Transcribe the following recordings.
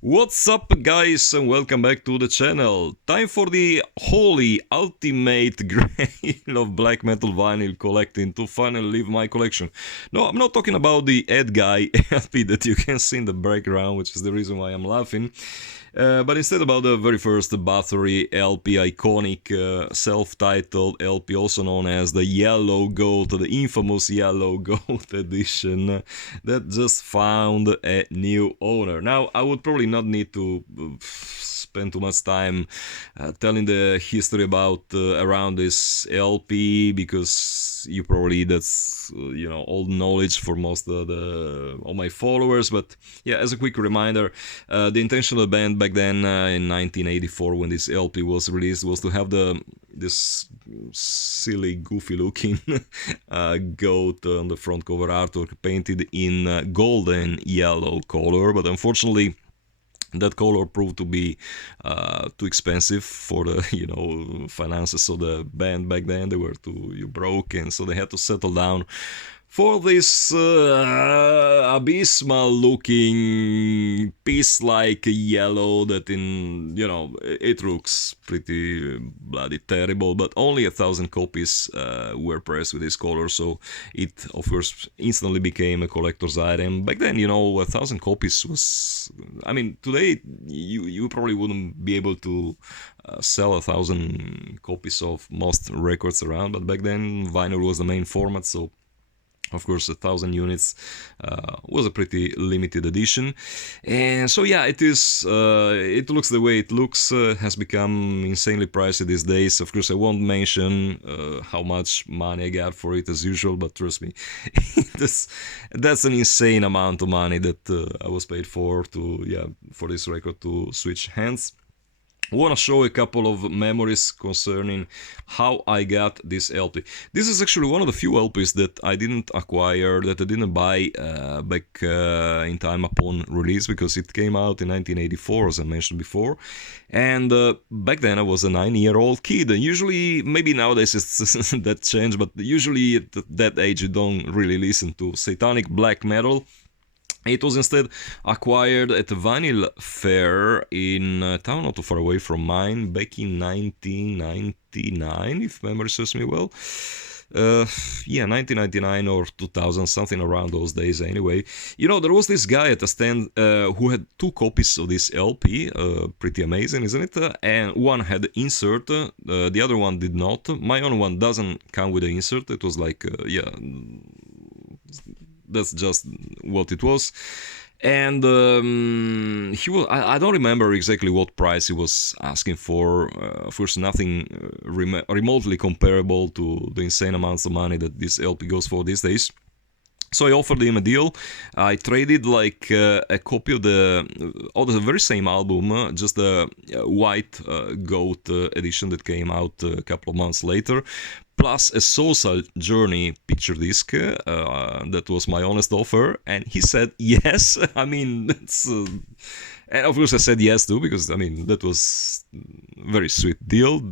What's up, guys, and welcome back to the channel. Time for the holy ultimate grail of black metal vinyl collecting to finally leave my collection. No, I'm not talking about the Ed Guy LP that you can see in the background, which is the reason why I'm laughing. But instead about the very first Bathory LP, iconic self-titled LP, also known as the Yellow Gold, the infamous Yellow Gold edition, that just found a new owner. Now, I would probably not need to spend too much time telling the history about around this LP, because you probably that's old knowledge for most of my followers. But yeah, as a quick reminder, the intention of the band back then in 1984 when this LP was released was to have this silly, goofy looking goat on the front cover artwork painted in golden yellow color, but unfortunately that color proved to be too expensive for the finances of the band back then. They were too broke, and so they had to settle down for this abysmal looking piece-like yellow that it looks pretty bloody terrible, but only 1,000 copies were pressed with this color, so it of course instantly became a collector's item. Back then, 1,000 copies was, I mean, today you probably wouldn't be able to sell 1,000 copies of most records around, but back then vinyl was the main format, so of course 1,000 units was a pretty limited edition. And so yeah, it looks the way it looks, has become insanely pricey these days. Of course I won't mention how much money I got for it as usual, but trust me, that's an insane amount of money that I was paid for this record to switch hands. I want to show a couple of memories concerning how I got this LP. This is actually one of the few LPs that I didn't acquire, that I didn't buy back in time upon release, because it came out in 1984, as I mentioned before. And back then I was a 9-year-old kid. And usually, maybe nowadays it's that changed, but usually at that age you don't really listen to satanic black metal. It was instead acquired at a vinyl fair in a town not too far away from mine back in 1999, if memory serves me well. 1999 or 2000, something around those days anyway. There was this guy at the stand who had 2 copies of this LP, pretty amazing, isn't it? And one had insert, the other one did not. My own one doesn't come with the insert. It was like, that's just what it was. And he was, I don't remember exactly what price he was asking for. Of course, nothing remotely comparable to the insane amounts of money that this LP goes for these days. So I offered him a deal. I traded like a copy of the very same album, just the white goat edition that came out a couple of months later, plus a Social Journey picture disc. That was my honest offer, and he said yes. I mean, that's... and of course I said yes too, because, I mean, that was a very sweet deal.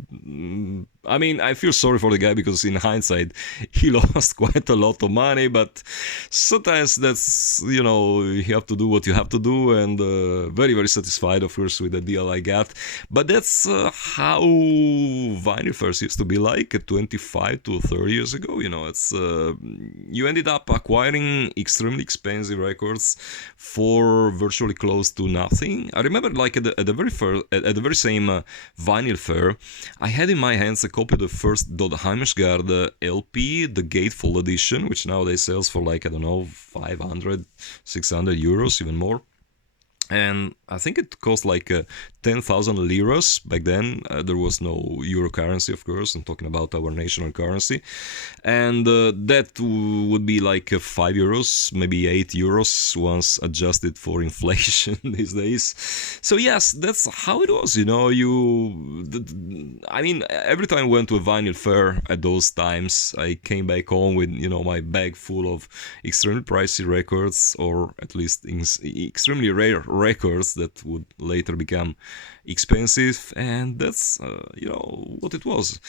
I mean, I feel sorry for the guy, because in hindsight he lost quite a lot of money, but sometimes that's, you have to do what you have to do, and very, very satisfied, of course, with the deal I got. But that's how vinyl first used to be like 25 to 30 years ago. It's you ended up acquiring extremely expensive records for virtually close to nothing. I remember, like, at the very same vinyl fair, I had in my hands a copy of the first Dod Heimesgard LP, the Gatefold edition, which nowadays sells for, like, I don't know, 500, 600 euros, even more. And I think it cost like 10,000 liras back then. There was no euro currency, of course. I'm talking about our national currency. And that would be like 5 euros, maybe 8 euros once adjusted for inflation these days. So yes, that's how it was, I mean, every time I went to a vinyl fair at those times, I came back home with, my bag full of extremely pricey records, or at least extremely rare records that would later become expensive, and that's what it was.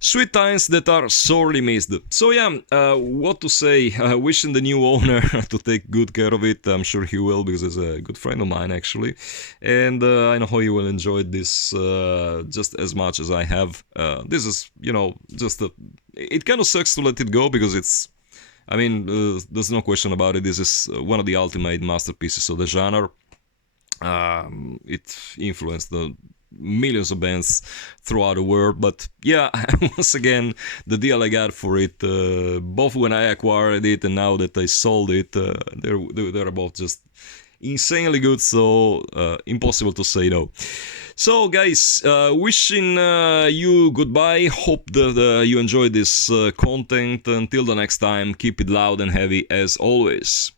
Sweet times that are sorely missed. So yeah, what to say? Wishing the new owner to take good care of it. I'm sure he will, because he's a good friend of mine actually, and I know how he will enjoy this just as much as I have. This is just it kind of sucks to let it go, because it's, I mean, there's no question about it. This is one of the ultimate masterpieces of the genre. It influenced the millions of bands throughout the world. But yeah, once again, the deal I got for it, both when I acquired it and now that I sold it, they're both just insanely good, so impossible to say no. So guys, wishing you goodbye. Hope that you enjoyed this content. Until the next time, keep it loud and heavy as always.